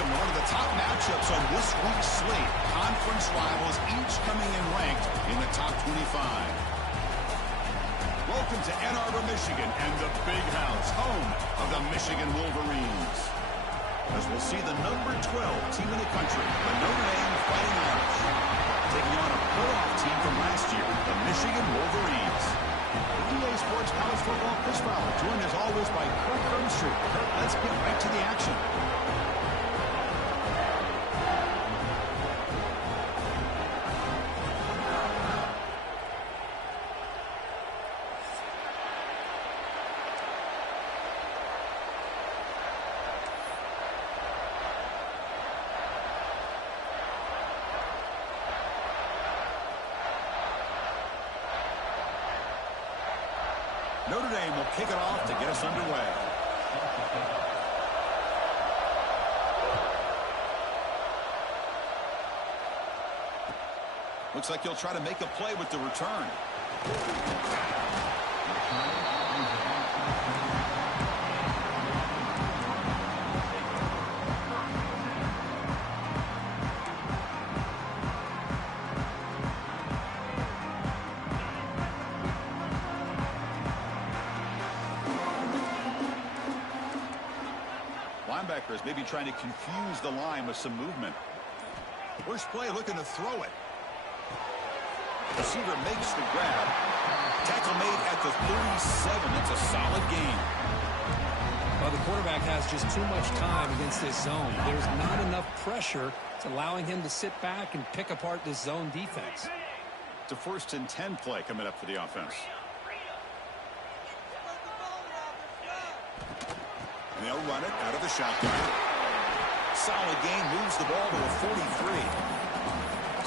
Welcome to one of the top matchups on this week's slate. Conference rivals each coming in ranked in the top 25. Welcome to Ann Arbor, Michigan, and the Big House, home of the Michigan Wolverines. As we'll see the number 12 team in the country, the Notre Dame Fighting Irish, taking on a playoff team from last year, the Michigan Wolverines. The EA Sports College Football Chris Fowler, joined as always by Kirk Hermstreet. Kirk, let's get right to the action. Notre Dame will kick it off to get us underway. Looks like he'll try to make a play with the return. Linebackers maybe trying to confuse the line with some movement. First play looking to throw it. Receiver makes the grab. Tackle made at the 37. That's a solid gain. Well, the quarterback has just too much time against this zone. There's not enough pressure to allowing him to sit back and pick apart this zone defense. It's a 1st and 10 play coming up for the offense. And they'll run it out of the shotgun. Solid gain, moves the ball to a 43.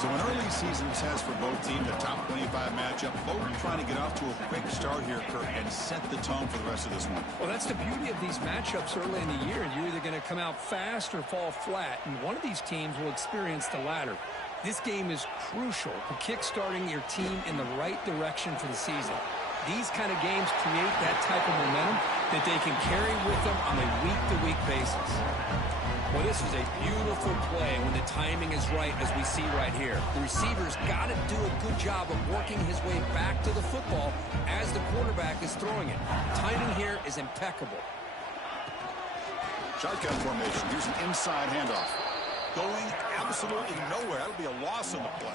So an early season test for both teams, a top 25 matchup. Both trying to get off to a quick start here, Kirk, and set the tone for the rest of this one. Well, that's the beauty of these matchups early in the year. You're either going to come out fast or fall flat, and one of these teams will experience the latter. This game is crucial for kick-starting your team in the right direction for the season. These kind of games create that type of momentum that they can carry with them on a week-to-week basis. Well, this is a beautiful play when the timing is right, as we see right here. The receiver's got to do a good job of working his way back to the football as the quarterback is throwing it. Timing here is impeccable. Shotgun formation. Here's an inside handoff. Going absolutely nowhere. That'll be a loss on the play.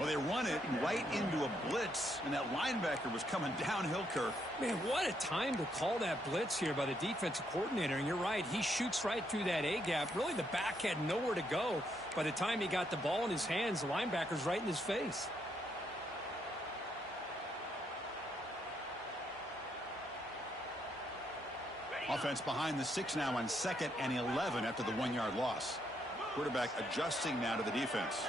Well, they run it right into a blitz, and that linebacker was coming downhill, Kirk. Man, what a time to call that blitz here by the defensive coordinator. And you're right, he shoots right through that A-gap. Really, the back had nowhere to go. By the time he got the ball in his hands, the linebacker's right in his face. Offense behind the 6 now on 2nd and 11 after the 1-yard loss. Quarterback adjusting now to the defense.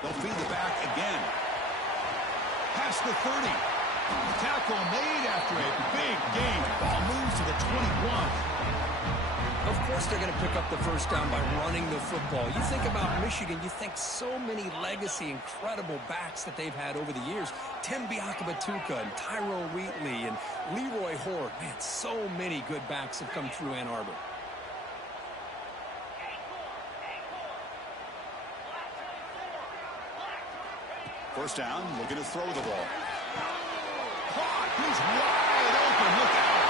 They'll feed the back again. Past the 30. Tackle made after a big gain. Ball moves to the 21. Of course they're going to pick up the first down by running the football. You think about Michigan, you think so many legacy, incredible backs that they've had over the years. Tim Biakabatuka and Tyrone Wheatley and Leroy Horde. Man, so many good backs have come through Ann Arbor. First down, looking to throw the ball. Caught! He's wide open. Look out!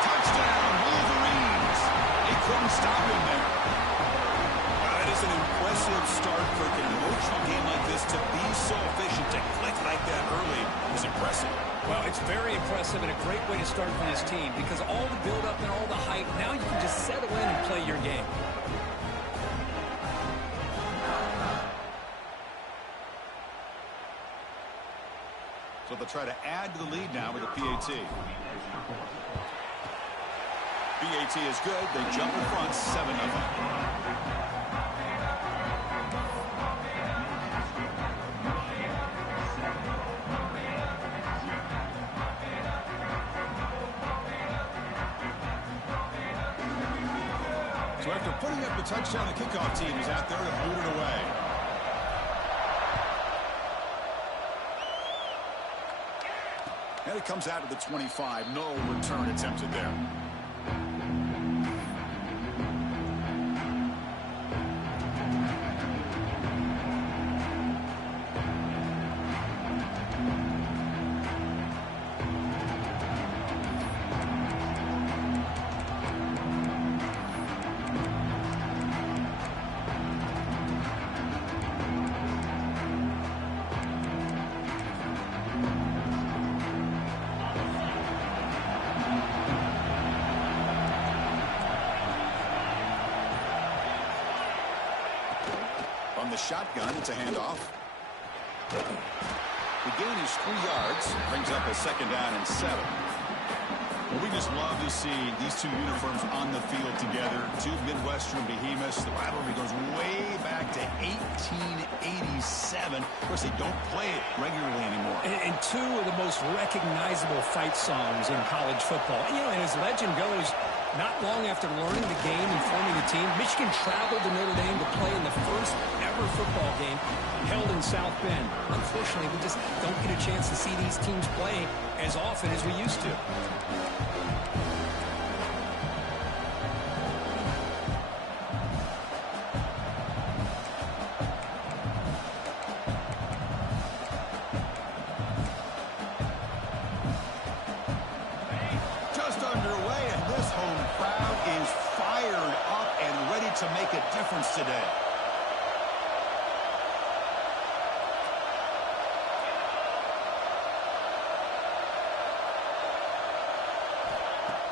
Touchdown, Wolverines! They couldn't stop him there. Well, that is an impressive start, Kirk. In an emotional game like this, to be so efficient, to click like that early is impressive. Well, it's very impressive and a great way to start for this team because all the build-up and all the hype, now you can just settle in and play your game. So they'll try to add to the lead now with a PAT. PAT is good. They jump in front, 7-0. So after putting up the touchdown, the kickoff team is out there to boot it away. And it comes out to the 25. No return attempted there. The shotgun, it's a handoff. The gain is 3 yards, brings up a 2nd down and 7. Well, we just love to see these two uniforms on the field together. Two Midwestern behemoths. The rivalry goes way back to 1887. Of course, they don't play it regularly anymore. And two of the most recognizable fight songs in college football. You know, and as legend goes, not long after learning the game and forming the team, Michigan traveled to Notre Dame to play in the first ever football game held in South Bend. Unfortunately, we just don't get a chance to see these teams play as often as we used to. To make a difference today.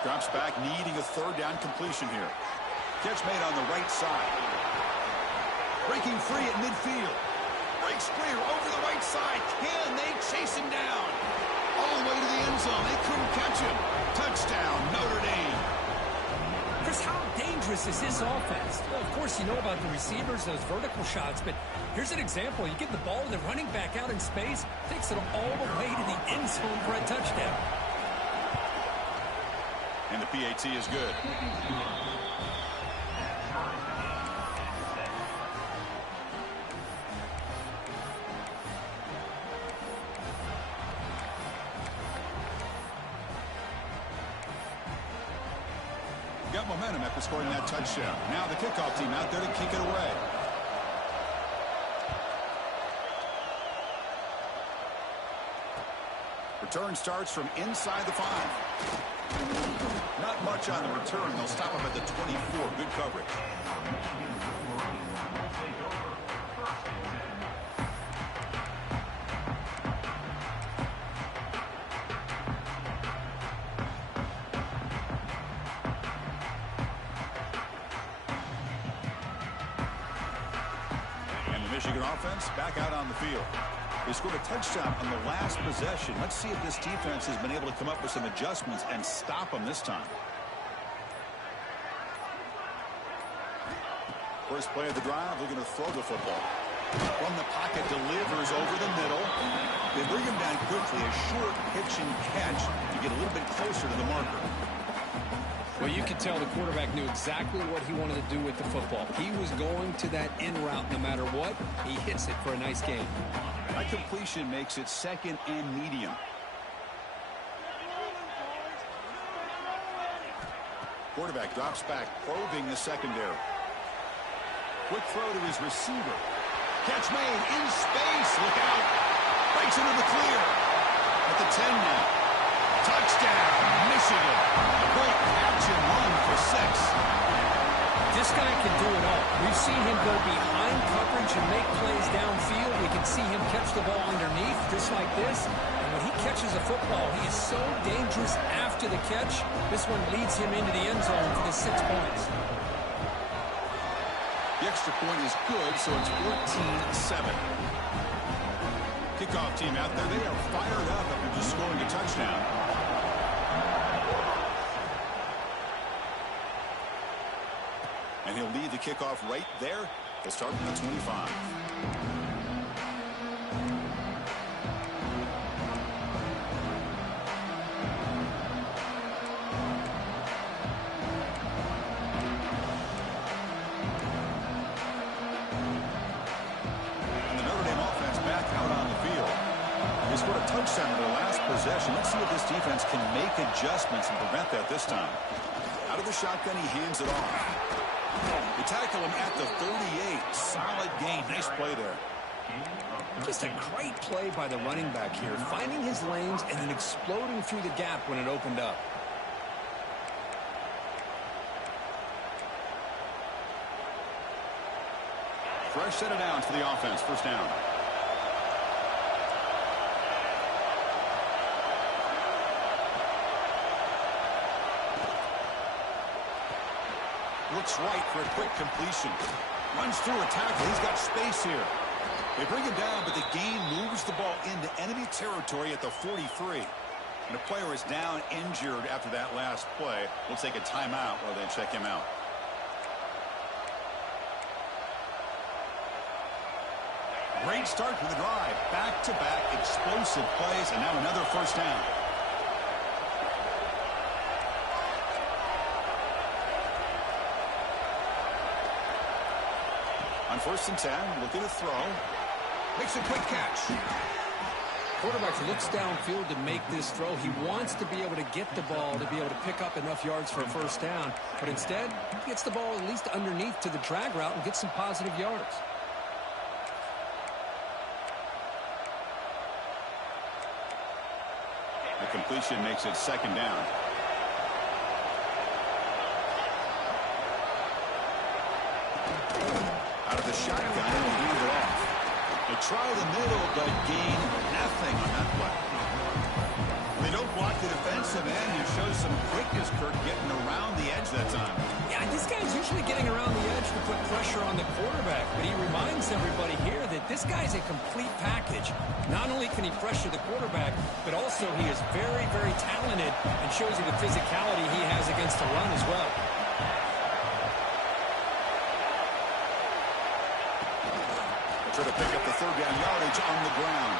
Drops back, needing a 3rd down completion here. Catch made on the right side. Breaking free at midfield. Breaks clear over the right side. Can they chase him down? All the way to the end zone. They couldn't catch him. Touchdown, Notre Dame. Chris, how dangerous is this offense? Well, of course, you know about the receivers, those vertical shots, but here's an example. You get the ball to the running back out in space, takes it all the way to the end zone for a touchdown. And the PAT is good. Got momentum after scoring that touchdown. Now the kickoff team out there to kick it away. Return starts from inside the 5. Not much on the return. They'll stop him at the 24. Good coverage. Michigan offense back out on the field. They scored a touchdown on the last possession. Let's see if this defense has been able to come up with some adjustments and stop them this time. First play of the drive, looking to throw the football. From the pocket, delivers over the middle. They bring him down quickly. A short pitch and catch to get a little bit closer to the marker. Well, you could tell the quarterback knew exactly what he wanted to do with the football. He was going to that in route no matter what. He hits it for a nice gain. That completion makes it 2nd and medium. Quarterback drops back, probing the secondary. Quick throw to his receiver. Catch made in space. Look out. Breaks into the clear. At the 10 now. Touchdown, Michigan. A great catch and run for 6. This guy can do it all. We've seen him go behind coverage and make plays downfield. We can see him catch the ball underneath, just like this. And when he catches a football, he is so dangerous after the catch. This one leads him into the end zone for the 6 points. The extra point is good, so it's 14-7. Kickoff team out there. They are fired up after just scoring a touchdown. And he'll lead the kickoff right there. They'll start from the 25. And the Notre Dame offense back out on the field. They scored a touchdown in their last possession. Let's see if this defense can make adjustments and prevent that this time. Out of the shotgun, he hands it off. They tackle him at the 38. Solid gain. Nice play there. Just a great play by the running back here, finding his lanes and then exploding through the gap when it opened up. Fresh set of downs for the offense. First down. Looks right for a quick completion. Runs through a tackle. He's got space here. They bring him down, but the gain moves the ball into enemy territory at the 43. And the player is down injured after that last play. We'll take a timeout while they check him out. Great start to the drive. Back-to-back explosive plays, and now another first down. On 1st and 10, looking to throw. Makes a quick catch. Quarterback looks downfield to make this throw. He wants to be able to get the ball to be able to pick up enough yards for a first down. But instead, he gets the ball at least underneath to the drag route and gets some positive yards. The completion makes it 2nd down. Out of the shotgun, and he handed it off. They try the middle, but gain nothing on that play. They don't block the defensive end. It shows some quickness, Kirk, getting around the edge that time. Yeah, this guy's usually getting around the edge to put pressure on the quarterback, but he reminds everybody here that this guy's a complete package. Not only can he pressure the quarterback, but also he is very, very talented and shows you the physicality he has against the run as well. Try to pick up the 3rd down yardage on the ground.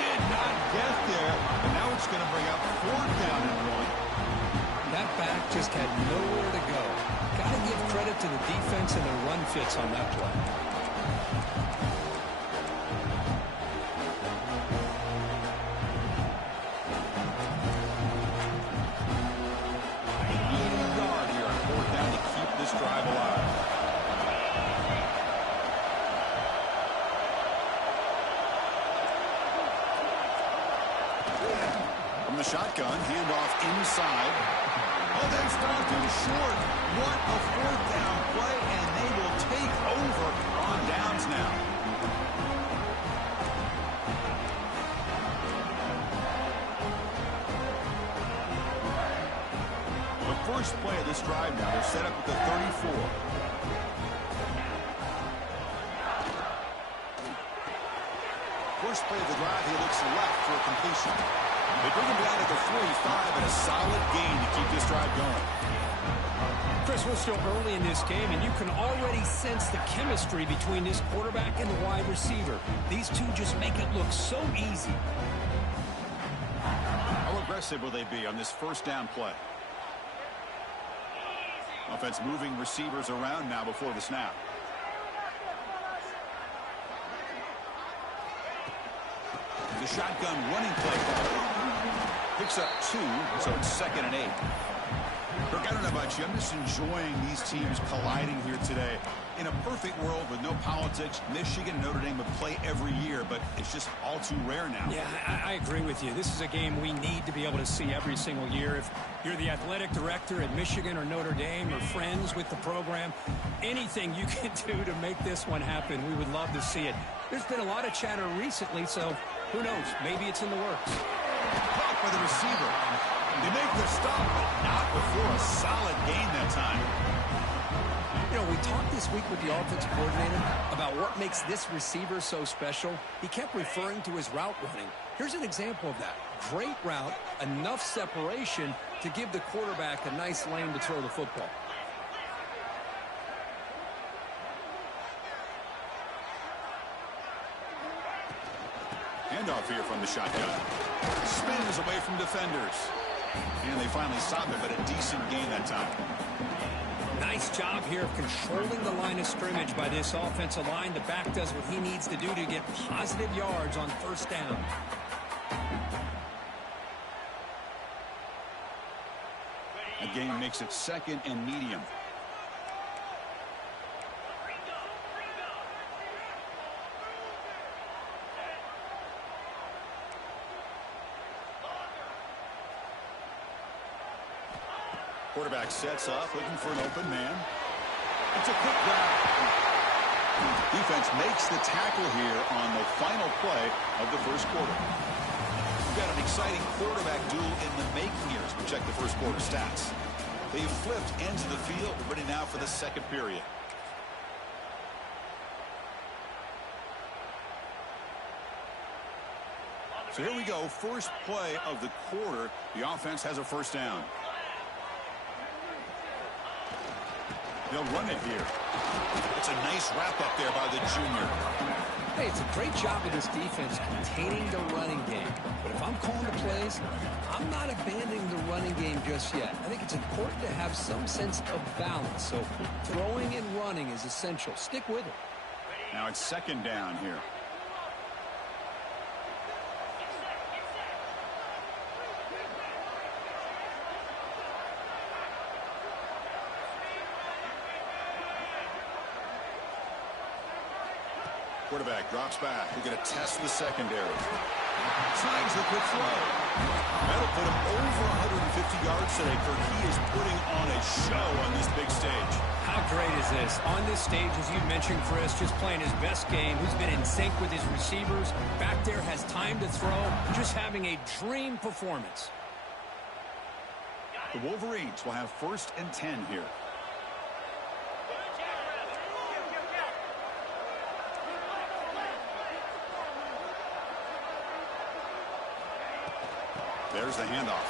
Did not get there, and now it's going to bring up 4th down and 1. That back just had nowhere to go. Got to give credit to the defense and the run fits on that play. Guard here on 4th down to keep this drive alive. From the shotgun, handoff inside. Oh, they stopped him short. What a 4th down play, and they will take over on downs now. The first play of this drive now, they're set up at the 34. First play of the drive, he looks left for a completion. They bring him down at the 45 and a solid gain to keep this drive going. Chris, we're still early in this game, and you can already sense the chemistry between this quarterback and the wide receiver. These two just make it look so easy. How aggressive will they be on this 1st down play? Offense moving receivers around now before the snap. The shotgun running play. Picks up 2, so it's 2nd and 8. Kirk, I don't know about you. I'm just enjoying these teams colliding here today. In a perfect world with no politics, Michigan and Notre Dame would play every year, but it's just all too rare now. Yeah, I agree with you. This is a game we need to be able to see every single year. If you're the athletic director at Michigan or Notre Dame or friends with the program, anything you can do to make this one happen, we would love to see it. There's been a lot of chatter recently, so who knows? Maybe it's in the works. Caught by the receiver. They make the stop, but not before a solid gain that time. You know, we talked this week with the offensive coordinator about what makes this receiver so special. He kept referring to his route running. Here's an example of that. Great route, enough separation to give the quarterback a nice lane to throw the football. Handoff here from the shotgun. Spins away from defenders. And they finally stop it, but a decent gain that time. Nice job here of controlling the line of scrimmage by this offensive line. The back does what he needs to do to get positive yards on 1st down. gain makes it 2nd and medium. Quarterback sets up, looking for an open man. It's a quick grab. Defense makes the tackle here on the final play of the first quarter. We've got an exciting quarterback duel in the making here as we check the first quarter stats. They've flipped ends of the field, ready now for the second period. So here we go, first play of the quarter. The offense has a first down. They'll run it here. It's a nice wrap up there by the junior. Hey, it's a great job of this defense containing the running game. But if I'm calling the plays, I'm not abandoning the running game just yet. I think it's important to have some sense of balance. So throwing and running is essential. Stick with it. Now it's second down here. Quarterback drops back. We're going to test the secondary. Tries the quick throw. That'll put him over 150 yards today. Kirk, he is putting on a show on this big stage. How great is this? On this stage, as you mentioned, Chris, just playing his best game. He's been in sync with his receivers. Back there, has time to throw. Just having a dream performance. The Wolverines will have 1st and 10 here. There's the handoff.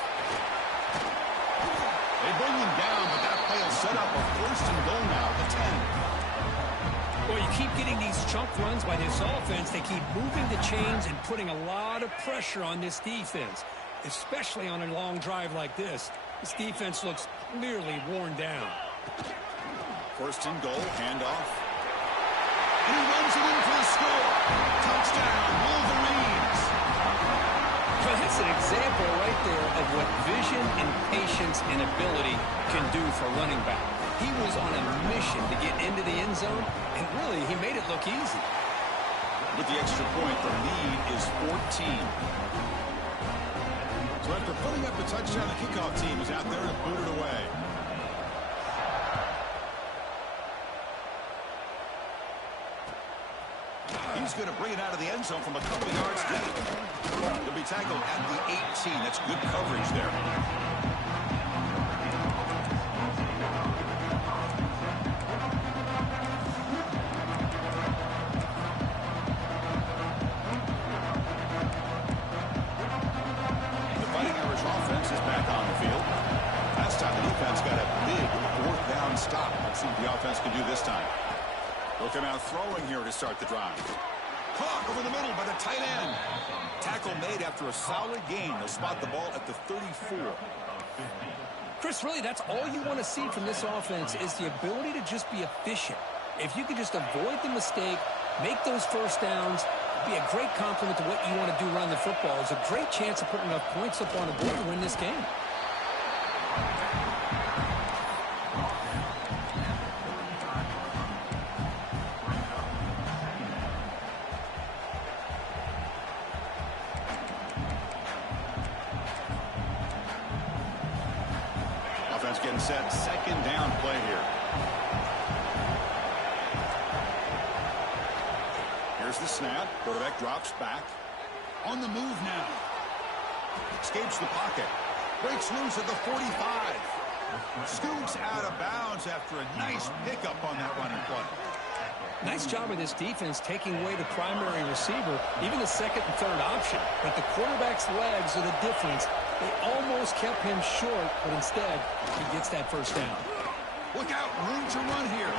They bring him down, but that play will set up a 1st and goal now at the 10. Well, you keep getting these chunk runs by this offense. They keep moving the chains and putting a lot of pressure on this defense, especially on a long drive like this. This defense looks clearly worn down. 1st and goal, handoff. And he runs it in for the score. Touchdown, Wolverines. Well, that's an example right there of what vision and patience and ability can do for running back. He was on a mission to get into the end zone, and really, he made it look easy. With the extra point, the lead is 14. So after putting up the touchdown, the kickoff team is out there to boot it away. He's going to bring it out of the end zone from a couple of yards deep. He'll be tackled at the 18. That's good coverage there. The Fighting Irish offense is back on the field. Last time the defense got a big 4th down stop. Let's see what the offense can do this time. They'll come out throwing here to start the drive. Caught over the middle by the tight end. Tackle made after a solid gain. They'll spot the ball at the 34. Chris, really, that's all you want to see from this offense is the ability to just be efficient. If you can just avoid the mistake, make those first downs, be a great compliment to what you want to do running the football. It's a great chance of putting enough points up on the board to win this game. Getting set, second down play here. Here's the snap. Quarterback drops back. On the move now. Escapes the pocket. Breaks loose at the 45. Scoots out of bounds after a nice pickup on that running play. Nice job of this defense taking away the primary receiver, even the 2nd and 3rd option. But the quarterback's legs are the difference. They almost kept him short, but instead, he gets that first down. Look out, room to run here.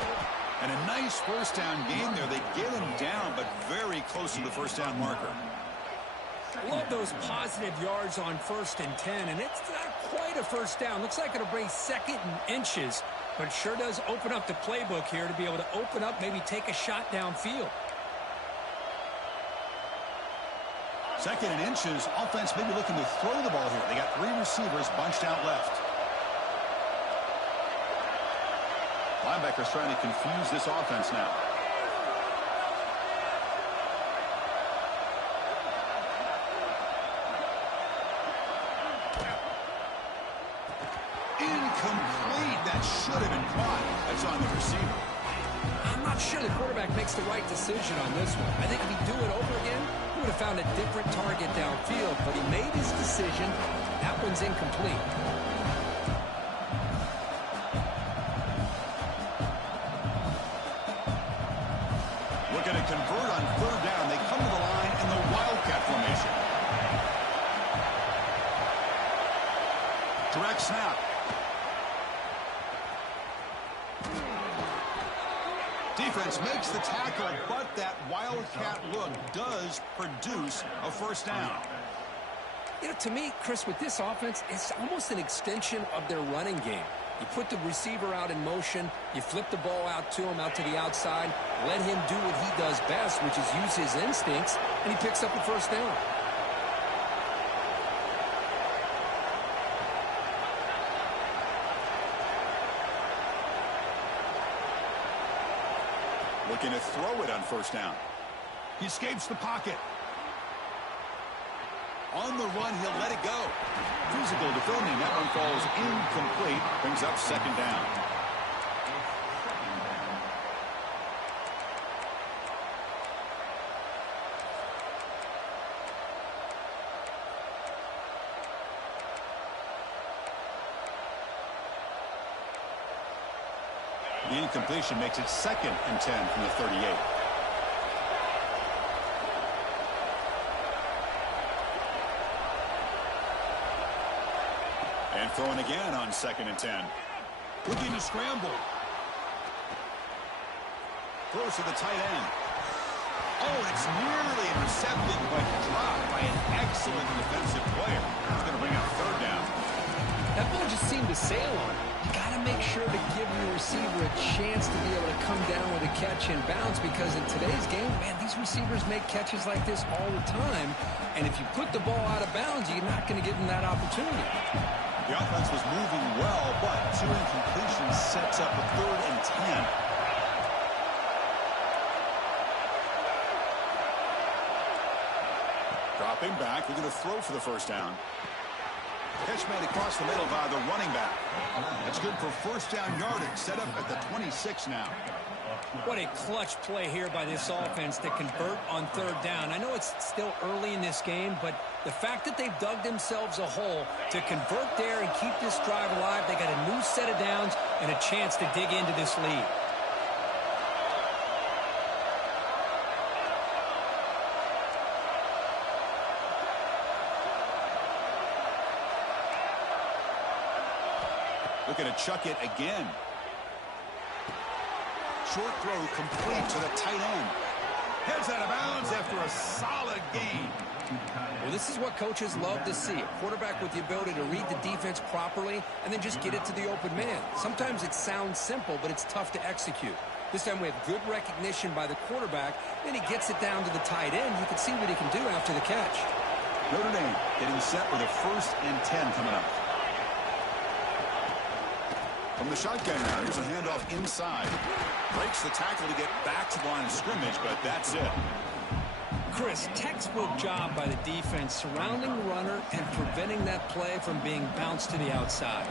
And a nice first down gain there. They get him down, but very close to the first down marker. Love those positive yards on 1st and 10, and it's not quite a first down. Looks like it'll bring 2nd and inches, but it sure does open up the playbook here to be able to open up, maybe take a shot downfield. 2nd and inches. Offense maybe looking to throw the ball here. They got 3 receivers bunched out left. Linebackers trying to confuse this offense now. Incomplete. That should have been caught. That's on the receiver. I'm not sure the quarterback makes the right decision on this one. I think if he'd do it over again, he would have found a different target downfield, but he made his decision. That one's incomplete. Looking to convert on third down. They come to the line in the Wildcat formation. Direct snap. Defense makes the tackle, but that Wildcat look does produce a first down. You know, to me, Chris, with this offense, it's almost an extension of their running game. You put the receiver out in motion, you flip the ball out to him, out to the outside, let him do what he does best, which is use his instincts, and he picks up a first down. Looking to throw it on first down. He escapes the pocket. On the run, he'll let it go. Physical defending. That one falls incomplete. Brings up second down. The incompletion makes it 2nd and 10 from the 38. And throwing again on 2nd and 10. Looking to scramble. Throws to the tight end. Oh, it's nearly intercepted, but dropped by an excellent defensive player. It's going to bring up third down. That ball just seemed to sail on him. You got to make sure to give your receiver a chance to be able to come down with a catch and bounce, because in today's game, man, these receivers make catches like this all the time. And if you put the ball out of bounds, you're not going to give them that opportunity. The offense was moving well, but 2 incompletions sets up a 3rd and 10. Dropping back, we're going to throw for the first down. Catch made across the middle by the running back. That's good for first down yardage. Set up at the 26 now. What a clutch play here by this offense to convert on third down. I know it's still early in this game, but the fact that they've dug themselves a hole to convert there and keep this drive alive, they got a new set of downs and a chance to dig into this lead. Looking to chuck it again. Short throw complete to the tight end. Heads out of bounds after a solid gain. Well, this is what coaches love to see. A quarterback with the ability to read the defense properly and then just get it to the open man. Sometimes it sounds simple, but it's tough to execute. This time we have good recognition by the quarterback. Then he gets it down to the tight end. You can see what he can do after the catch. Notre Dame getting set with a 1st and 10 coming up. From the shotgun now, here's a handoff inside. Breaks the tackle to get back to the line of scrimmage, but that's it. Chris, textbook job by the defense surrounding the runner and preventing that play from being bounced to the outside.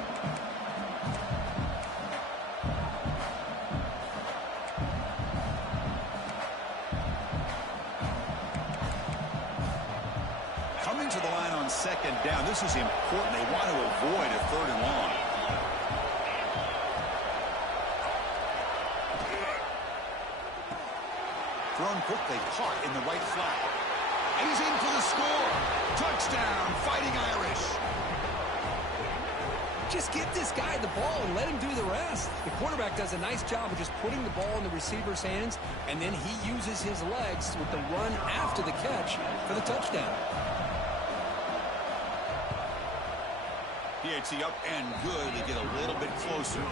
Coming to the line on 2nd down, this is important. They want to avoid a 3rd and long. Thrown quickly, caught in the right flat. And he's in for the score. Touchdown, Fighting Irish. Just get this guy the ball and let him do the rest. The quarterback does a nice job of just putting the ball in the receiver's hands, and then he uses his legs with the run after the catch for the touchdown. PAT up and good. They get a little bit closer.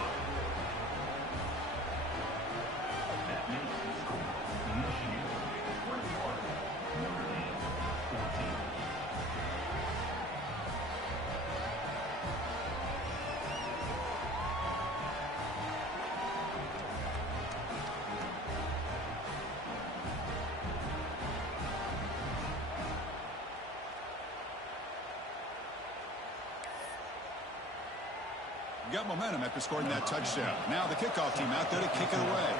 Got momentum after scoring that touchdown. Now the kickoff team out there to kick it away.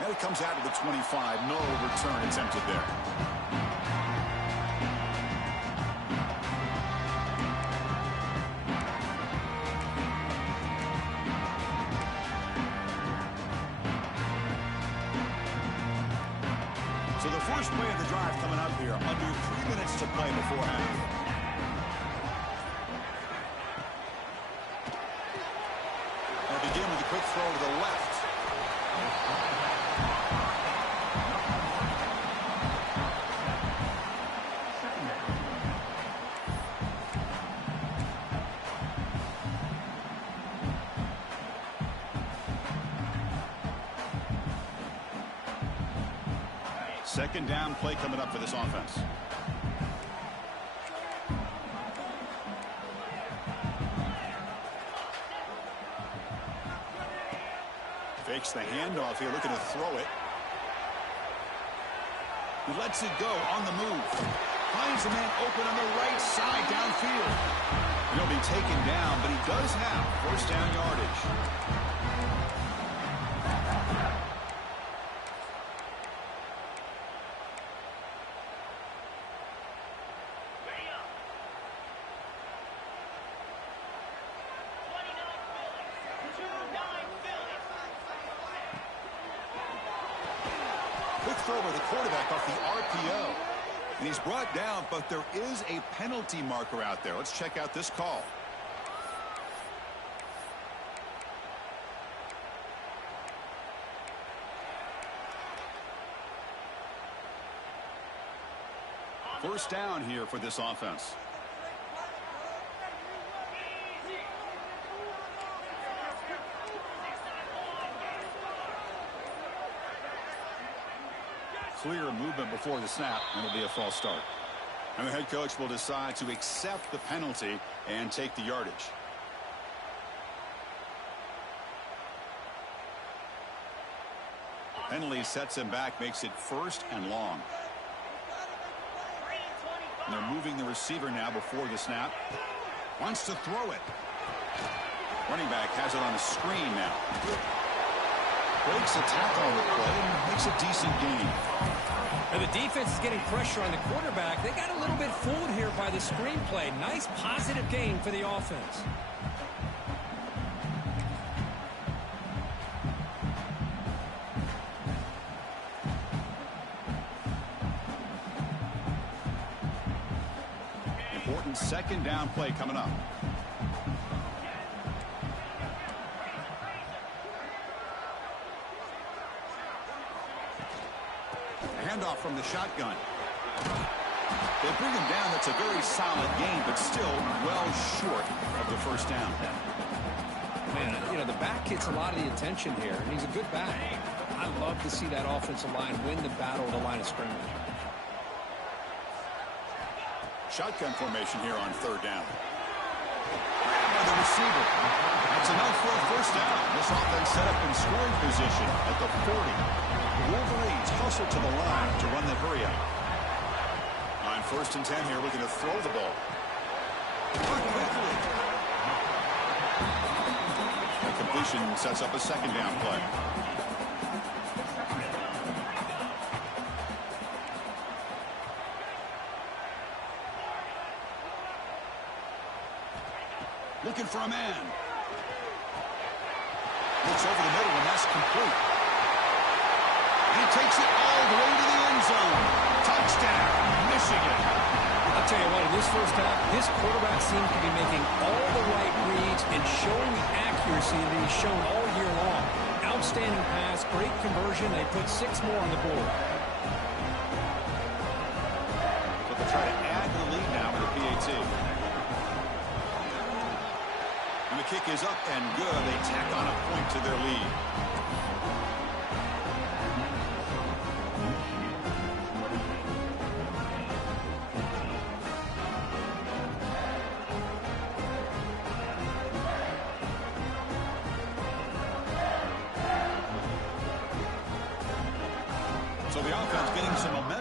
And it comes out to the 25. No return attempted there. So the first play of the drive coming up here. Under 3 minutes to play before half. They'll begin with a quick throw to the left. Second down play coming up for this offense. Fakes the handoff here, looking to throw it. He lets it go on the move. Finds a man open on the right side downfield. And he'll be taken down, but he does have first down yardage. Over the quarterback off the RPO. And he's brought down, but there is a penalty marker out there. Let's check out this call. First down here for this offense. Clear movement before the snap, and it'll be a false start. And the head coach will decide to accept the penalty and take the yardage. Penalty sets him back, makes it first and long. And they're moving the receiver now before the snap. Wants to throw it. Running back has it on a screen now. Breaks a tackle on the play and makes a decent gain. And the defense is getting pressure on the quarterback. They got a little bit fooled here by the screenplay. Nice positive gain for the offense. Important second down play coming up. Handoff from the shotgun. They bring him down. That's a very solid gain, but still well short of the first down. Man, you know, the back gets a lot of the attention here, and he's a good back. I love to see that offensive line win the battle of the line of scrimmage. Shotgun formation here on third down. By the receiver. That's enough for a first down. This offense set up in scoring position at the 40. Wolverines hustle to the line to run the hurry up. On first and 10 here, looking to throw the ball. The completion sets up a second down play. Looking for a man. Looks over the middle, and that's complete. He takes it all the way to the end zone. Touchdown, Michigan. I'll tell you what, in this first half, this quarterback seems to be making all the right reads and showing the accuracy that he's shown all year long. Outstanding pass, great conversion. They put 6 more on the board. But they'll try to add to the lead now with the PAT. And the kick is up and good. They tack on a point to their lead.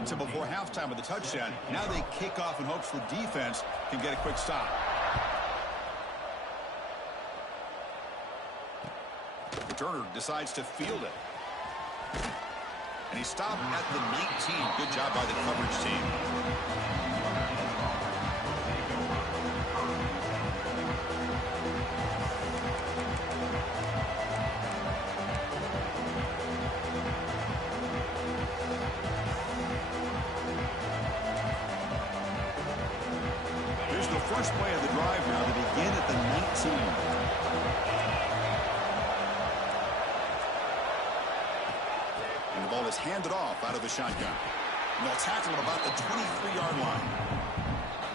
momentum before halftime with a touchdown. Now they kick off in hopes the defense can get a quick stop. Turner decides to field it. And he stopped at the 19. Good job by the coverage team. Here's the first play of the drive now to begin at the 19. Is handed off out of the shotgun. And they'll tackle at about the 23-yard line.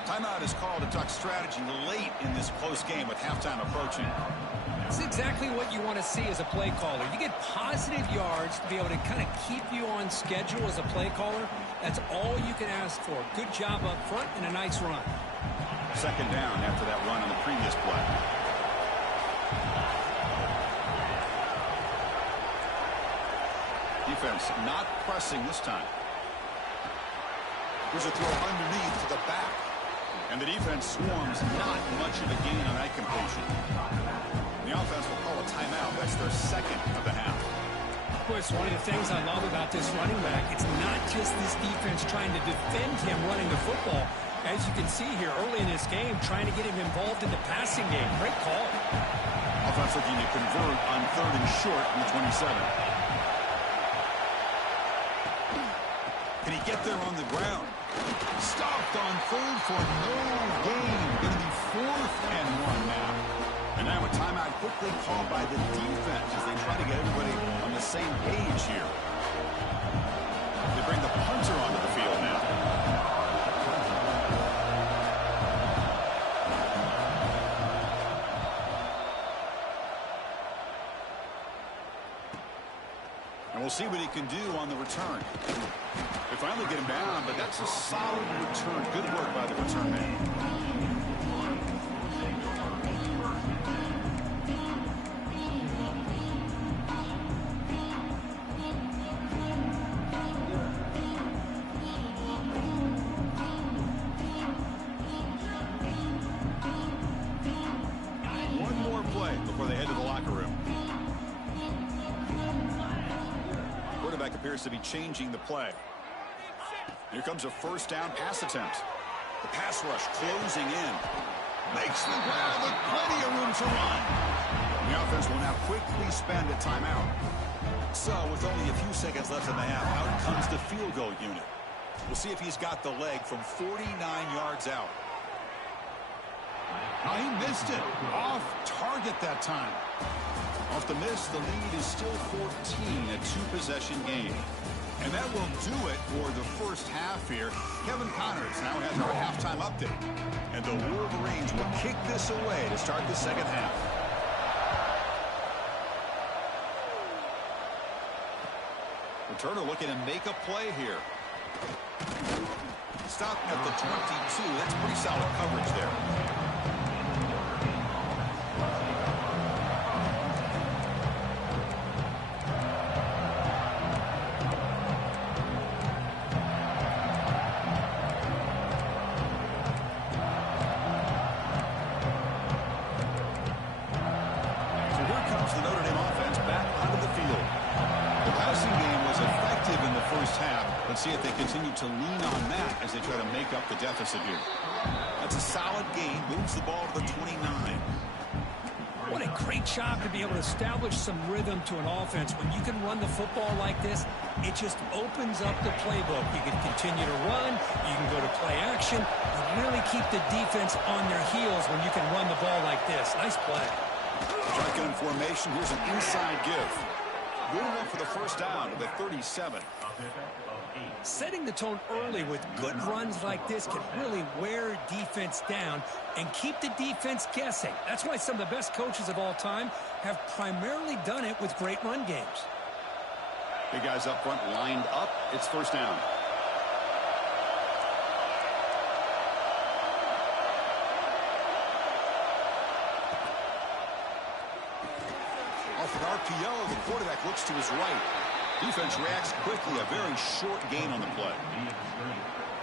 Timeout is called to talk strategy late in this close game with halftime approaching. It's exactly what you want to see as a play caller. You get positive yards to be able to kind of keep you on schedule as a play caller. That's all you can ask for. Good job up front and a nice run. Second down after that run on the previous play. Defense not pressing this time. Here's a throw underneath to the back. And the defense swarms not much of a gain on that completion. The offense will call a timeout. That's their second of the half. Of course, one of the things I love about this running back, it's not just this defense trying to defend him running the football. As you can see here early in this game, trying to get him involved in the passing game. Great call. Offense looking to convert on 3rd and short in the 27. Can he get there on the ground? Stopped on 3rd for no gain. Going to be 4th and 1 now. And now a timeout quickly called by the defense as they try to get everybody on the same page here. They bring the punter onto the field now. And we'll see what he can do on the return. They finally get him down, but that's a solid return. Good work by the return man. One more play before they head to the locker room. Quarterback appears to be changing the play. Here comes a first down pass attempt. The pass rush closing in. Makes the grab with plenty of room to run. The offense will now quickly spend a timeout. So with only a few seconds left in the half, out comes the field goal unit. We'll see if he's got the leg from 49 yards out. Oh, he missed it. Off target that time. Off the miss, the lead is still 14, a 2-possession game. And that will do it for the first half here. Kevin Connors now has our halftime update. And the Wolverines will kick this away to start the second half. Turner looking to make a play here. Stop at the 22. That's pretty solid coverage there. See if they continue to lean on that as they try to make up the deficit here. That's a solid gain. Moves the ball to the 29. What a great job to be able to establish some rhythm to an offense. When you can run the football like this, it just opens up the playbook. You can continue to run. You can go to play action. You really keep the defense on their heels when you can run the ball like this. Nice play. Shotgun formation. Here's an inside give. Good enough for the first down to the 37. Setting the tone early with good runs like this can really wear defense down and keep the defense guessing. That's why some of the best coaches of all time have primarily done it with great run games. Big guys up front lined up. It's first down. Off an RPO, the quarterback looks to his right. Defense reacts quickly. A very short gain on the play.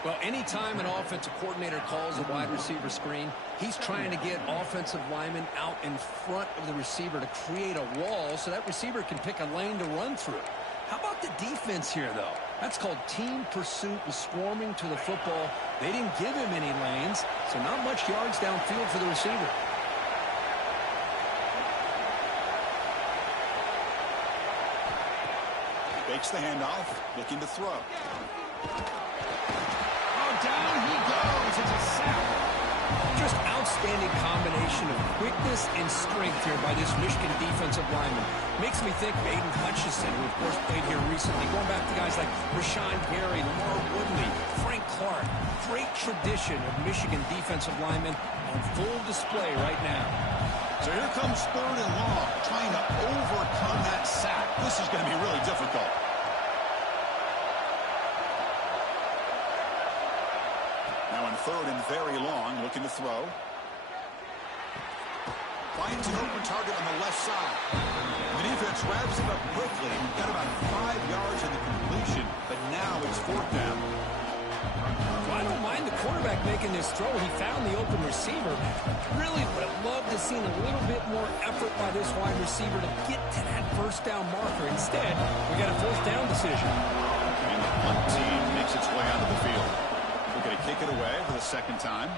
Well, anytime an offensive coordinator calls a wide receiver screen, he's trying to get offensive linemen out in front of the receiver to create a wall so that receiver can pick a lane to run through. How about the defense here, though? That's called team pursuit and swarming to the football. They didn't give him any lanes, so not much yards downfield for the receiver. Fakes the handoff, looking to throw. Down he goes. It's a sack. Just outstanding combination of quickness and strength here by this Michigan defensive lineman. Makes me think of Aiden Hutchinson, who of course played here recently. Going back to guys like Rashawn Gary, Lamar Woodley, Frank Clark. Great tradition of Michigan defensive linemen on full display right now. So here comes 3rd and long, trying to overcome that sack. This is going to be really difficult. Now in 3rd and very long, looking to throw. Finds an open target on the left side. The defense wraps it up quickly. Got about 5 yards in the completion, but now it's 4th down. Well, I don't mind the quarterback making this throw. He found the open receiver. Really would have loved to have seen a little bit more effort by this wide receiver to get to that 1st down marker. Instead, we got a 4th down decision. And the punt team makes its way onto the field. We're going to kick it away for the 2nd time.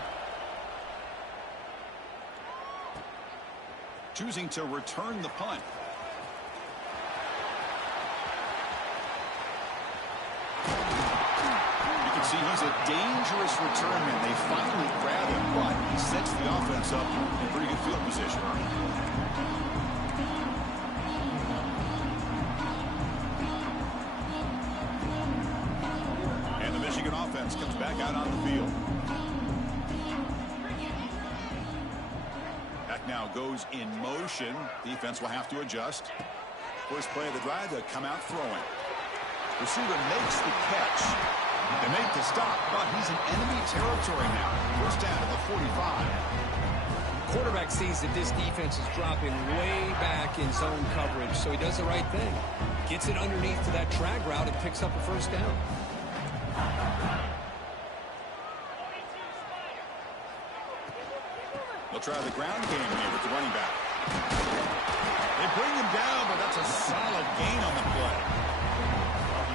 Choosing to return the punt. You can see he's a dangerous return man. They finally grab him, but he sets the offense up in pretty good field position. And the Michigan offense comes back out on the field. Back now goes in motion. Defense will have to adjust. First play of the drive to come out throwing. Receiver makes the catch. They make the stop, but he's in enemy territory now. 1st down at the 45. Quarterback sees that this defense is dropping way back in zone coverage, so he does the right thing. Gets it underneath to that drag route and picks up a 1st down. They'll try the ground game here with the running back. They bring him down, but that's a solid gain on the play.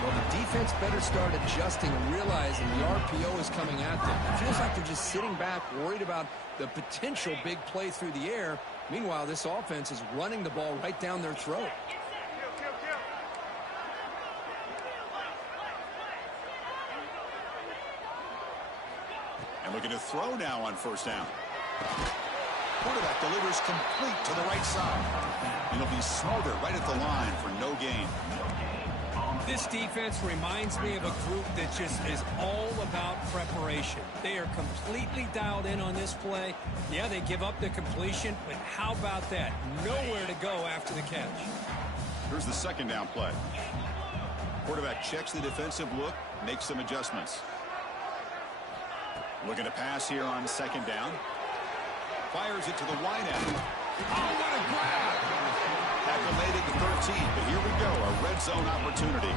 Well, the defense better start adjusting and realizing the RPO is coming at them. It feels like they're just sitting back, worried about the potential big play through the air. Meanwhile, this offense is running the ball right down their throat. And looking to throw now on 1st down. Quarterback delivers complete to the right side. And he'll be smothered right at the line for no gain. This defense reminds me of a group that just is all about preparation. They are completely dialed in on this play. Yeah, they give up the completion, but how about that? Nowhere to go after the catch. Here's the 2nd down play. Quarterback checks the defensive look, makes some adjustments. Looking to pass here on 2nd down. Fires it to the wide end. Oh, what a grab! Tackle made at the 13, but here we go, a red zone opportunity.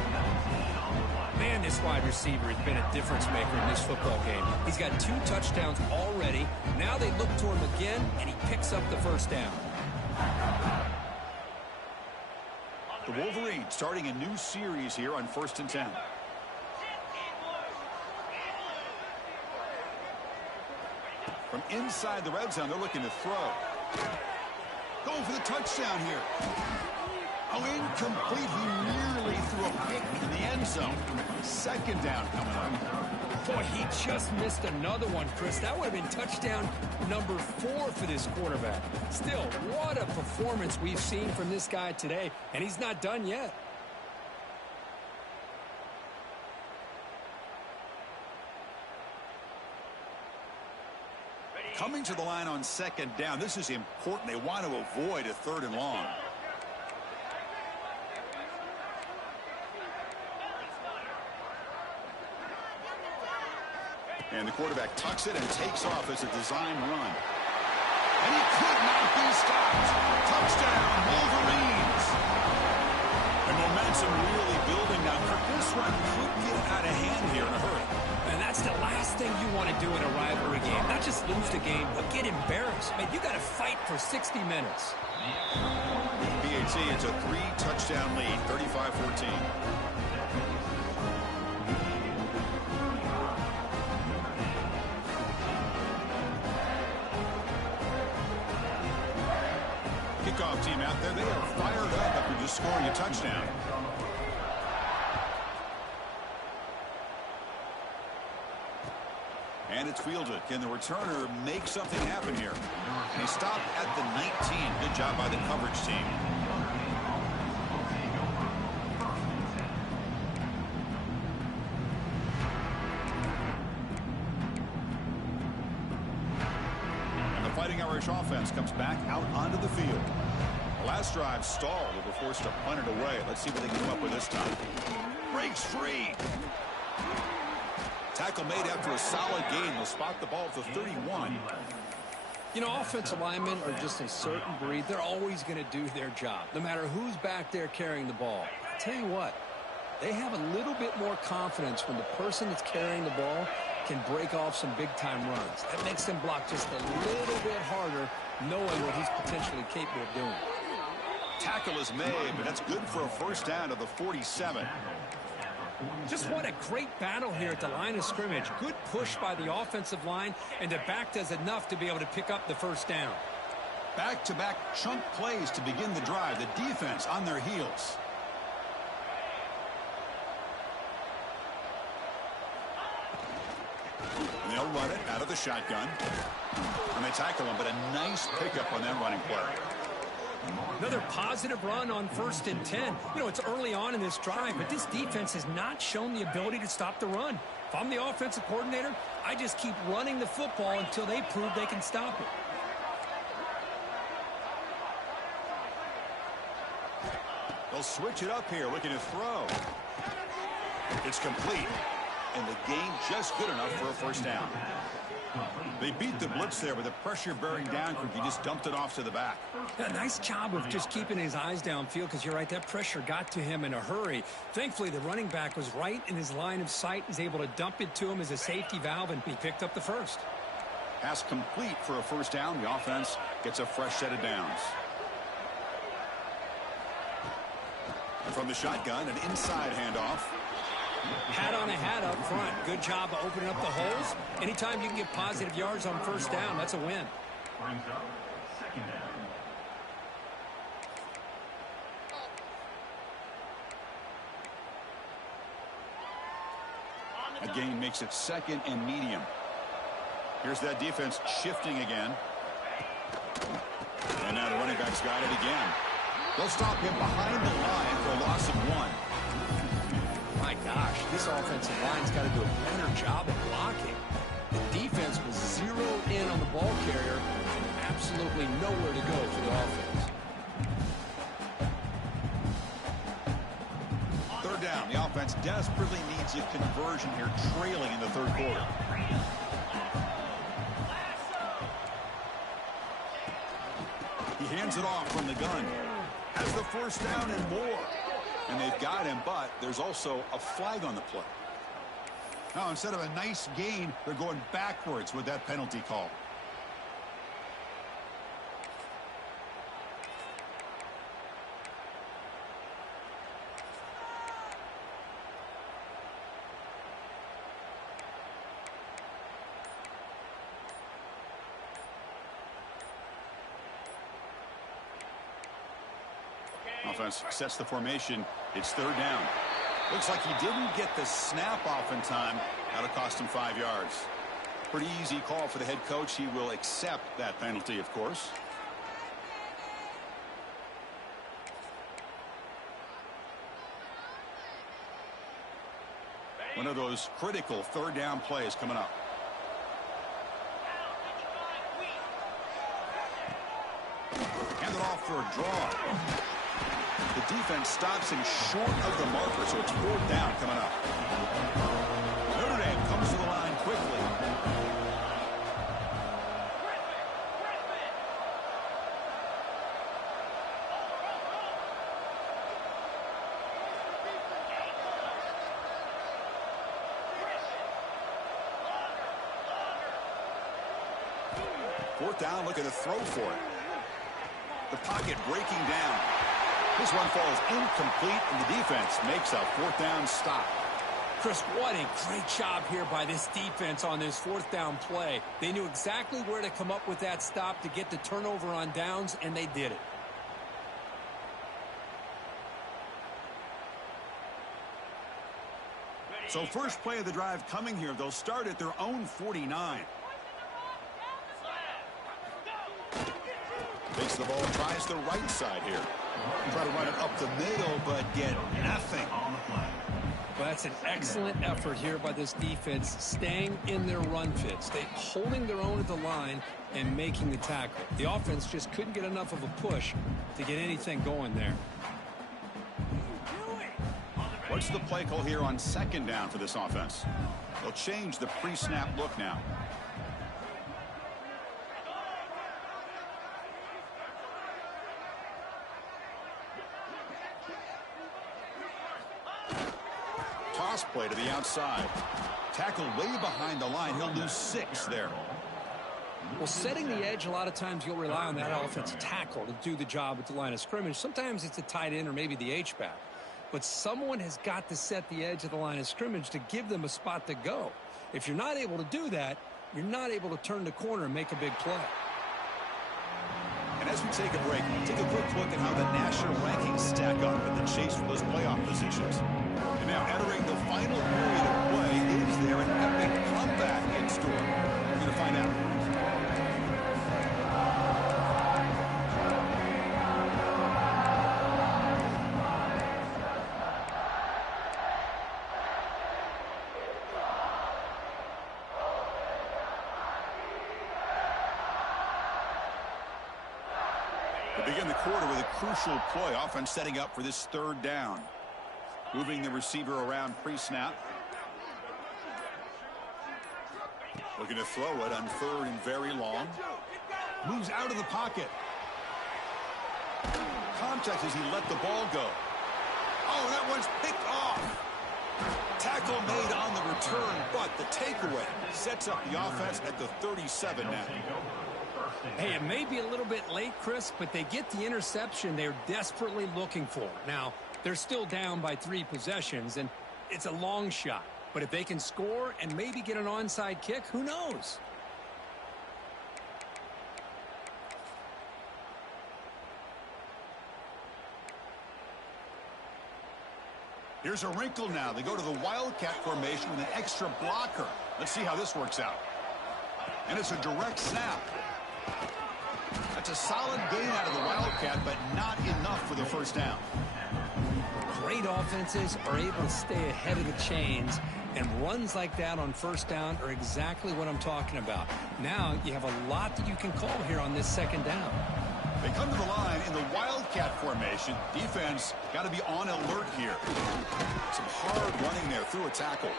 Man, this wide receiver has been a difference maker in this football game. He's got 2 touchdowns already. Now they look to him again, and he picks up the 1st down. The Wolverines starting a new series here on 1st and 10. From inside the red zone, they're looking to throw. Going for the touchdown here. Oh, incomplete. He nearly threw a pick in the end zone. 2nd down coming up. Boy, he just missed another one, Chris. That would have been touchdown number 4 for this quarterback. Still, what a performance we've seen from this guy today, and he's not done yet. Coming to the line on 2nd down. This is important. They want to avoid a 3rd and long. And the quarterback tucks it and takes off as a design run. And he could not be stopped. Touchdown, Wolverines. And momentum Clemson really building now. This one could get out of hand here in a hurry. And that's the last thing you want to do in a rivalry game. Not just lose the game, but get embarrassed. Man, you got to fight for 60 minutes. PAT, it's a 3-touchdown lead, 35-14. Kickoff team out there, they are fired up after just scoring a touchdown. And it's fielded. Can the returner make something happen here? He stopped at the 19. Good job by the coverage team. And the Fighting Irish offense comes back out onto the field. The last drive stalled. They were forced to punt it away. Let's see what they can come up with this time. Breaks free. Tackle made after a solid gain. They'll spot the ball at the 31. You know, offensive linemen are just a certain breed. They're always going to do their job, no matter who's back there carrying the ball. I'll tell you what, they have a little bit more confidence when the person that's carrying the ball can break off some big-time runs. That makes them block just a little bit harder, knowing what he's potentially capable of doing. Tackle is made, but that's good for a first down to the 47. Just what a great battle here at the line of scrimmage. Good push by the offensive line, and the back does enough to be able to pick up the first down. Back-to-back chunk plays to begin the drive. The defense on their heels. And they'll run it out of the shotgun. And they tackle him, but a nice pickup on that running play. Another positive run on 1st and 10. You know, it's early on in this drive, but this defense has not shown the ability to stop the run. If I'm the offensive coordinator, I just keep running the football until they prove they can stop it. They'll switch it up here, looking to throw. It's complete, and the game just good enough for a first down. They beat the blitz there with the pressure bearing down. He just dumped it off to the back. Yeah, nice job of just keeping his eyes downfield, because you're right, that pressure got to him in a hurry. Thankfully, the running back was right in his line of sight. He's able to dump it to him as a safety valve, and he picked up the first. Pass complete for a first down. The offense gets a fresh set of downs. And from the shotgun, an inside handoff. Hat on a hat up front. Good job of opening up the holes. Anytime you can get positive yards on first down, that's a win. A gain makes it 2nd and medium. Here's that defense shifting again. And now the running back's got it again. They'll stop him behind the line for a loss of 1. My gosh, this offensive line's got to do a better job of blocking. The defense was zeroed in on the ball carrier. Absolutely nowhere to go for the offense. 3rd down. The offense desperately needs a conversion here, trailing in the 3rd quarter. He hands it off from the gun. Has the first down and more. And they've got him, but there's also a flag on the play. Now, instead of a nice gain, they're going backwards with that penalty call. Offense sets the formation. It's 3rd down. Looks like he didn't get the snap off in time. That'll cost him 5 yards. Pretty easy call for the head coach. He will accept that penalty, of course. One of those critical 3rd down plays coming up. Hand it off for a draw. The defense stops him short of the marker, so it's 4th down coming up. Notre Dame comes to the line quickly. down, looking to throw for it. The pocket breaking down. This one falls incomplete, and the defense makes a fourth down stop. Chris, what a great job here by this defense on this fourth down play. They knew exactly where to come up with that stop to get the turnover on downs, and they did it. So first play of the drive coming here. They'll start at their own 49. Takes the ball, tries the right side here. Try to run it up the middle, but get nothing on the play. Well, that's an excellent effort here by this defense, staying in their run fits. They holding their own at the line and making the tackle. The offense just couldn't get enough of a push to get anything going there. What's the play call here on second down for this offense? They'll change the pre-snap look now. Toss play to the outside. Tackle way behind the line. He'll lose 6 there. Well, setting the edge, a lot of times you'll rely on that offensive tackle to do the job at the line of scrimmage. Sometimes it's a tight end or maybe the H-back. But someone has got to set the edge of the line of scrimmage to give them a spot to go. If you're not able to do that, you're not able to turn the corner and make a big play. And as we take a break, take a quick look at how the national rankings stack up in the chase for those playoff positions. And now entering the final period of play, is there an epic comeback in store? We're going to find out. We begin the quarter with a crucial play. Offense setting up for this third down. Moving the receiver around pre-snap. Looking to throw it on third and very long. Moves out of the pocket. Contact as he let the ball go. Oh, that one's picked off. Tackle made on the return, but the takeaway sets up the offense at the 37 now. Hey, it may be a little bit late, Chris, but they get the interception they're desperately looking for. Now, they're still down by 3 possessions, and it's a long shot. But if they can score and maybe get an onside kick, who knows? Here's a wrinkle now. They go to the Wildcat formation with an extra blocker. Let's see how this works out. And it's a direct snap. That's a solid gain out of the Wildcat, but not enough for the first down. Great offenses are able to stay ahead of the chains, and runs like that on first down are exactly what I'm talking about. Now you have a lot that you can call here on this second down. They come to the line in the Wildcat formation. Defense got to be on alert here. Some hard running there through a tackle.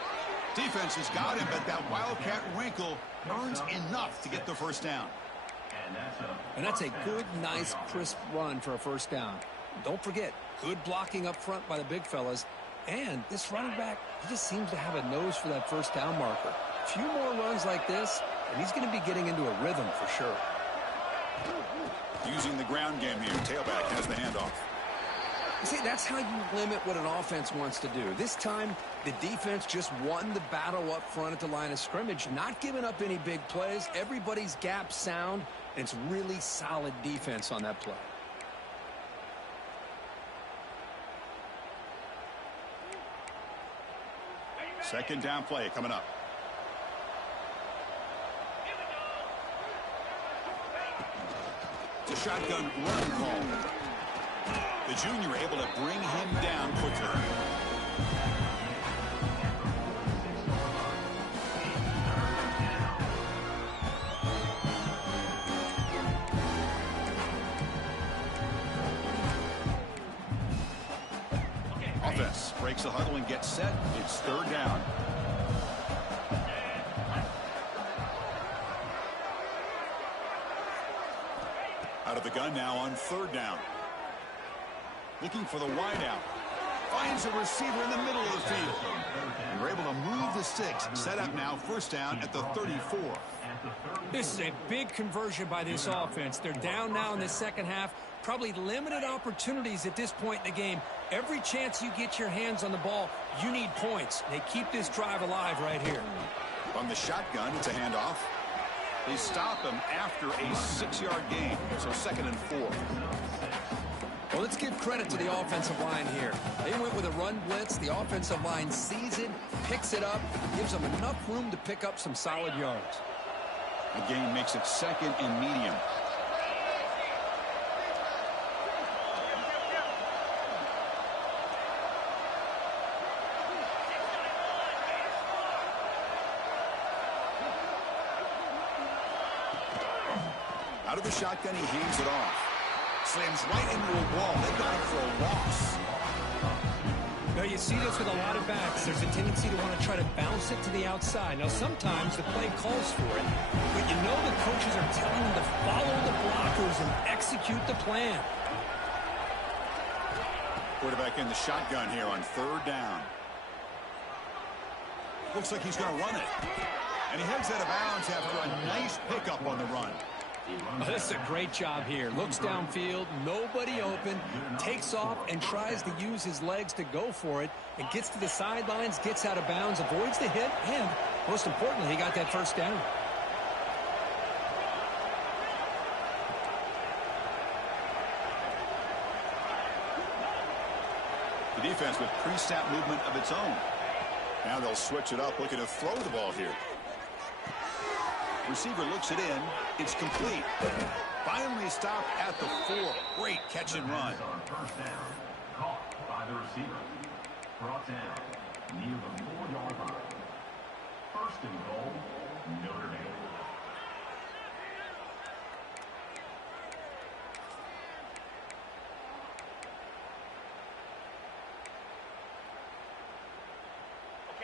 Defense has got him, but that Wildcat wrinkle earns enough to get the first down. And that's a good, nice, crisp run for a first down. Don't forget, good blocking up front by the big fellas. And this running back, he just seems to have a nose for that first down marker. A few more runs like this, and he's going to be getting into a rhythm for sure. Using the ground game here. Tailback has the handoff. See, that's how you limit what an offense wants to do. This time, the defense just won the battle up front at the line of scrimmage, not giving up any big plays. Everybody's gap sound, and it's really solid defense on that play. Second down play coming up. It's a shotgun run call. The junior able to bring him down quickly. Offense breaks the huddle and gets set. It's third down. Out of the gun now on third down. Looking for the wide out. Finds a receiver in the middle of the field. We're able to move the sticks. Set up now, first down at the 34. This is a big conversion by this offense. They're down now in the second half. Probably limited opportunities at this point in the game. Every chance you get your hands on the ball, you need points. They keep this drive alive right here. From the shotgun, it's a handoff. They stop him after a 6-yard gain, so 2nd and 4. Well, let's give credit to the offensive line here. They went with a run blitz. The offensive line sees it, picks it up, gives them enough room to pick up some solid yards. The gain makes it 2nd and medium. Out of the shotgun, he hands it off. Slams right into a wall. They got him for a loss. Now, you see this with a lot of backs. There's a tendency to want to try to bounce it to the outside. Now, sometimes the play calls for it, but you know the coaches are telling them to follow the blockers and execute the plan. Quarterback in the shotgun here on 3rd down. Looks like he's going to run it. And he heads out of bounds after a nice pickup on the run. Oh, this is a great job here. Looks downfield, nobody open, takes off and tries to use his legs to go for it. And gets to the sidelines, gets out of bounds, avoids the hit, and most importantly, he got that first down. The defense with pre-snap movement of its own. Now they'll switch it up, looking to throw the ball here. Receiver looks it in. It's complete. Finally stopped at the 4. Great catch and run. First down. Caught by the receiver. Brought down near the 4-yard line. First and goal, Notre Dame.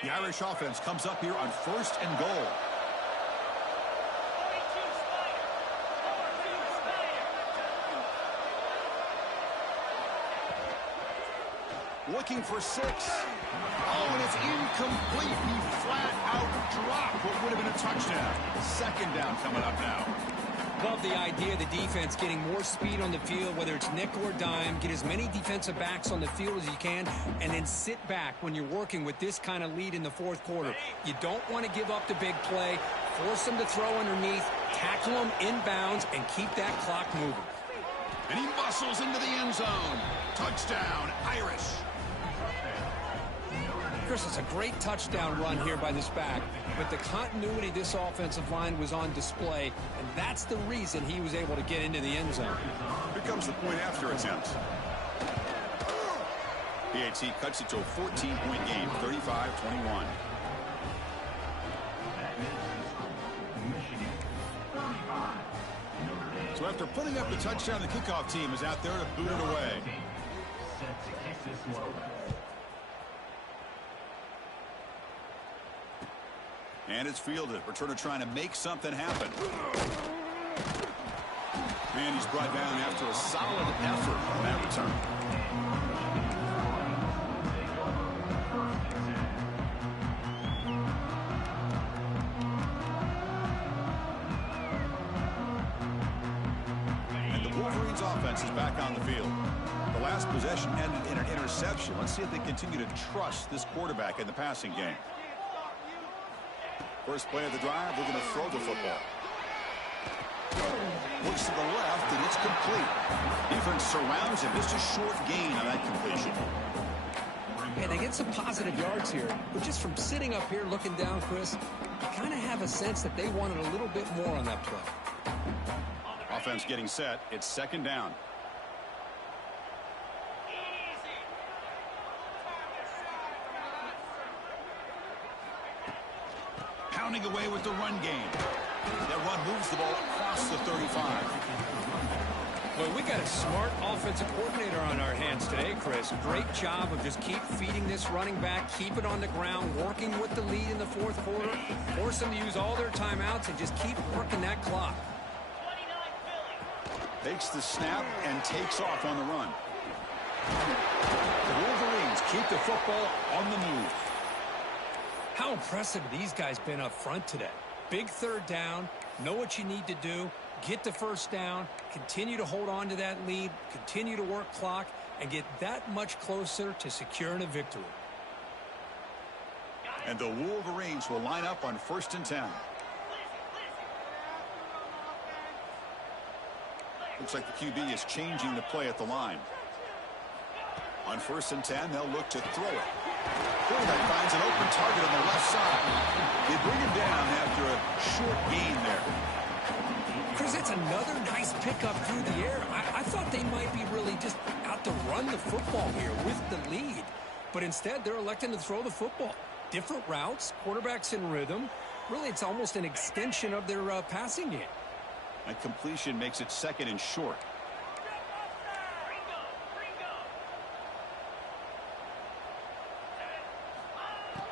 The Irish offense comes up here on 1st and goal. Looking for 6. Oh, and it's incomplete. He flat out dropped what would have been a touchdown. 2nd down coming up now. Love the idea of the defense getting more speed on the field, whether it's nickel or dime. Get as many defensive backs on the field as you can, and then sit back when you're working with this kind of lead in the 4th quarter. You don't want to give up the big play. Force them to throw underneath, tackle them inbounds, and keep that clock moving. And he muscles into the end zone. Touchdown, Irish. Chris, it's a great touchdown run here by this back, but the continuity of this offensive line was on display, and that's the reason he was able to get into the end zone. Here comes the point after attempt. PAT cuts it to a 14-point game, 35-21. So after putting up the touchdown, the kickoff team is out there to boot it away. Set to kick this one away. And it's fielded. Returner trying to make something happen. And he's brought down after a solid effort on that return. And the Wolverines offense is back on the field. The last possession ended in an interception. Let's see if they continue to trust this quarterback in the passing game. First play of the drive, we're going to throw the football. Looks to the left, and it's complete. Defense surrounds him. Just a short gain on that completion. And they get some positive yards here, but just from sitting up here looking down, Chris, you kind of have a sense that they wanted a little bit more on that play. Offense getting set. It's 2nd down. Pounding away with the run game. That run moves the ball across the 35. Well, we got a smart offensive coordinator on our hands today, Chris. Great job of just keep feeding this running back, keep it on the ground, working with the lead in the 4th quarter, force them to use all their timeouts, and just keep working that clock. Takes the snap and takes off on the run. The Wolverines keep the football on the move. How impressive have these guys been up front today? Big third down, know what you need to do, get the first down, continue to hold on to that lead, continue to work clock, and get that much closer to securing a victory. And the Wolverines will line up on 1st and 10. Looks like the QB is changing the play at the line. On 1st and 10, they'll look to throw it. Quarterback finds an open target on the left side. They bring him down after a short gain there. Chris, it's another nice pickup through the air. I thought they might be really just out to run the football here with the lead. But instead, they're electing to throw the football. Different routes, quarterbacks in rhythm. Really, it's almost an extension of their passing game. That completion makes it 2nd and short.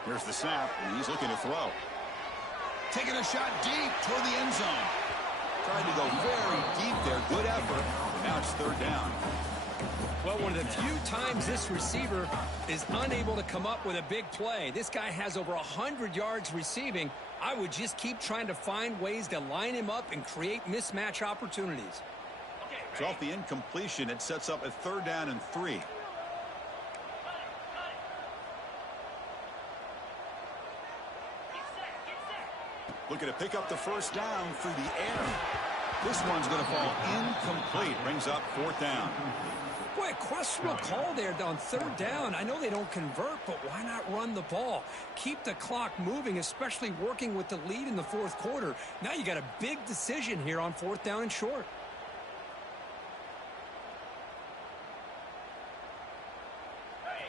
Here's the snap, and he's looking to throw. Taking a shot deep toward the end zone. Tried to go very deep there. Good effort. Now it's 3rd down. Well, one of the few times this receiver is unable to come up with a big play. This guy has over 100 yards receiving. I would just keep trying to find ways to line him up and create mismatch opportunities. So off the incompletion, it sets up a 3rd down and 3. Looking to pick up the first down through the air. This one's going to fall incomplete. Brings up 4th down. Boy, a questionable call there on 3rd down. I know they don't convert, but why not run the ball? Keep the clock moving, especially working with the lead in the 4th quarter. Now you got a big decision here on 4th down and short.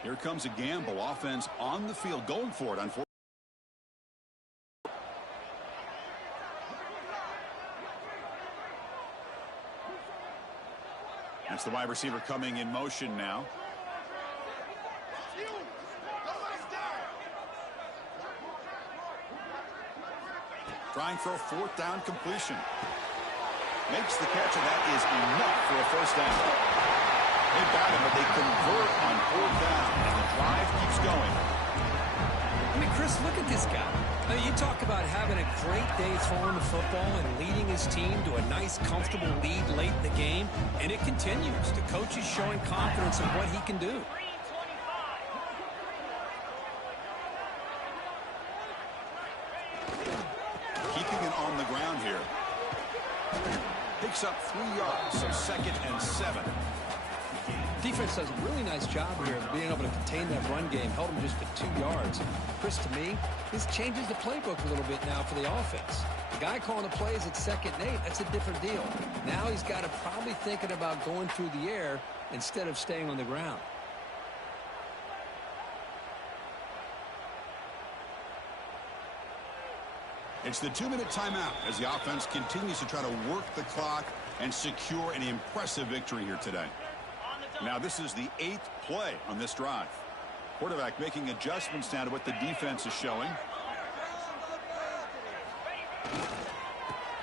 Here comes a gamble. Offense on the field, going for it on 4th. That's the wide receiver coming in motion now. Trying for a 4th down completion. Makes the catch, and that is enough for a 1st down. They got him, but they convert on 4th down, and the drive keeps going. I mean, Chris, look at this guy. I mean, you talk about having a great day throwing the football and leading his team to a nice, comfortable lead late in the game, and it continues. The coach is showing confidence in what he can do. Keeping it on the ground here. Picks up 3 yards, so 2nd and 7. Defense does a really nice job here of being able to contain that run game. Held him just to 2 yards. Chris, to me, this changes the playbook a little bit now for the offense. The guy calling the plays at 2nd and 8, that's a different deal. Now he's got to probably thinking about going through the air instead of staying on the ground. It's the 2-minute timeout as the offense continues to try to work the clock and secure an impressive victory here today. Now this is the 8th play on this drive. Quarterback making adjustments now to what the defense is showing.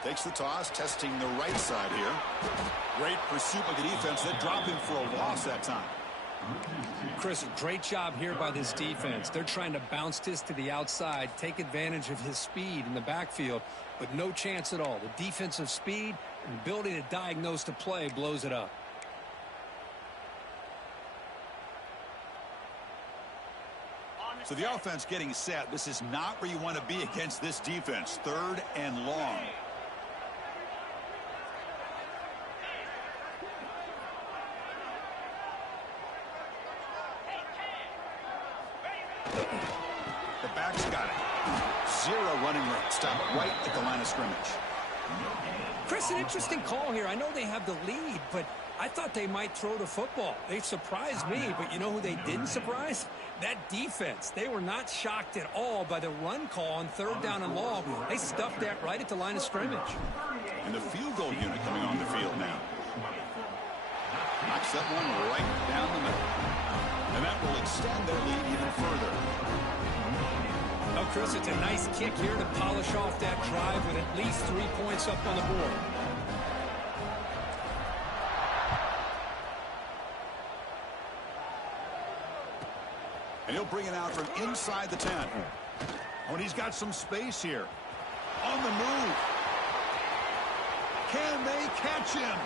Takes the toss, testing the right side here. Great pursuit by the defense. They drop him for a loss that time. Chris, great job here by this defense. They're trying to bounce this to the outside, take advantage of his speed in the backfield, but no chance at all. The defensive speed and ability to diagnose the play blows it up. So the offense getting set. This is not where you want to be against this defense. 3rd and long. The back's got it. 0 running room. Stop right at the line of scrimmage. Chris, an interesting call here. I know they have the lead, but I thought they might throw the football. They surprised me, but you know who they didn't surprise? That defense. They were not shocked at all by the run call on 3rd down and long. They stuffed that right at the line of scrimmage. And the field goal unit coming on the field now. Knocks that one right down the middle. And that will extend their lead even further. Oh, Chris, it's a nice kick here to polish off that drive with at least 3 points up on the board. And he'll bring it out from inside the 10. Oh, and he's got some space here. On the move. Can they catch him?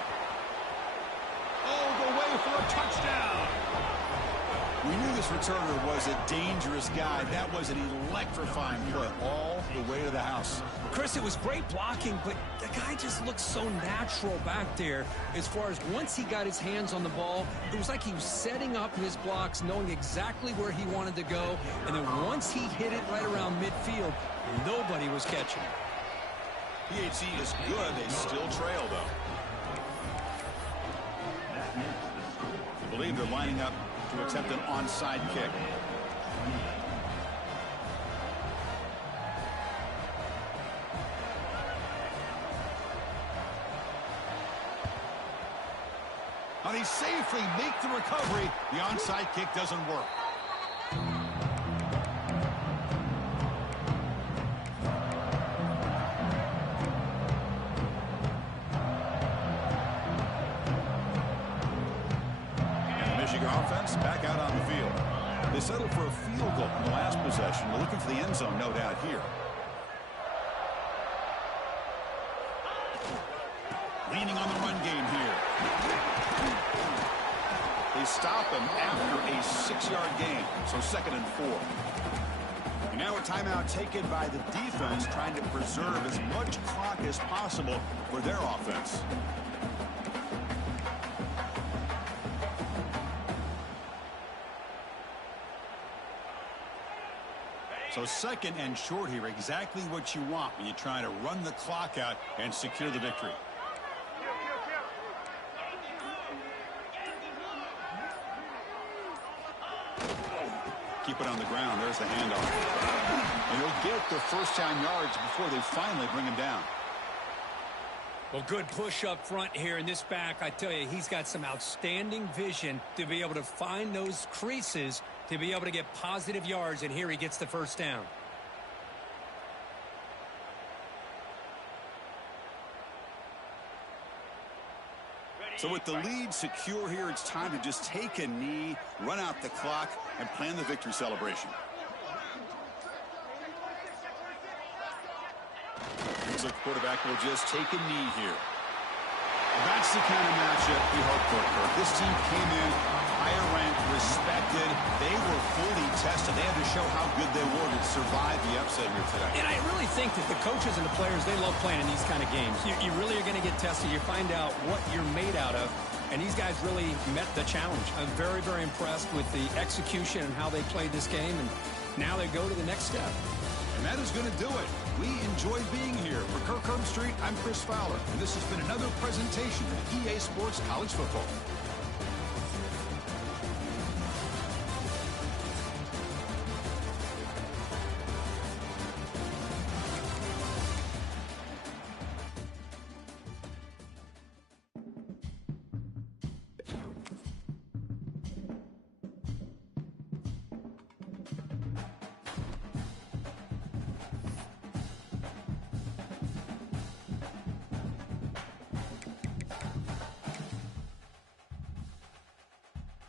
All the way for a touchdown. We knew this returner was a dangerous guy. That was an electrifying play all the way to the house. Chris, it was great blocking, but the guy just looked so natural back there as far as once he got his hands on the ball, it was like he was setting up his blocks, knowing exactly where he wanted to go, and then once he hit it right around midfield, nobody was catching it. PHC is good. They still trail, though. I believe they're lining up to attempt an onside kick. How they safely make the recovery. The onside kick doesn't work. Offense back out on the field. They settled for a field goal in the last possession. They're looking for the end zone, no doubt, here. Leaning on the run game here. They stop him after a 6-yard gain, so 2nd and 4. And now a timeout taken by the defense, trying to preserve as much clock as possible for their offense. So 2nd and short here, exactly what you want when you try to run the clock out and secure the victory. Keep it on the ground. There's the handoff. And he'll get the first down yards before they finally bring him down. Well, good push up front here in this back. I tell you, he's got some outstanding vision to be able to find those creases to be able to get positive yards, and here he gets the first down. So with the lead secure here, it's time to just take a knee, run out the clock, and plan the victory celebration. Looks like the quarterback will just take a knee here. That's the kind of matchup we hope for, Kirk. This team came in higher ranked, respected. They were fully tested. They had to show how good they were to survive the upset here today. And I really think that the coaches and the players, they love playing in these kind of games. You really are going to get tested. You find out what you're made out of. And these guys really met the challenge. I'm very, very impressed with the execution and how they played this game. And now they go to the next step. And that is going to do it. We enjoyed being here. For Kirk Herbstreit, I'm Chris Fowler. And this has been another presentation of EA Sports College Football.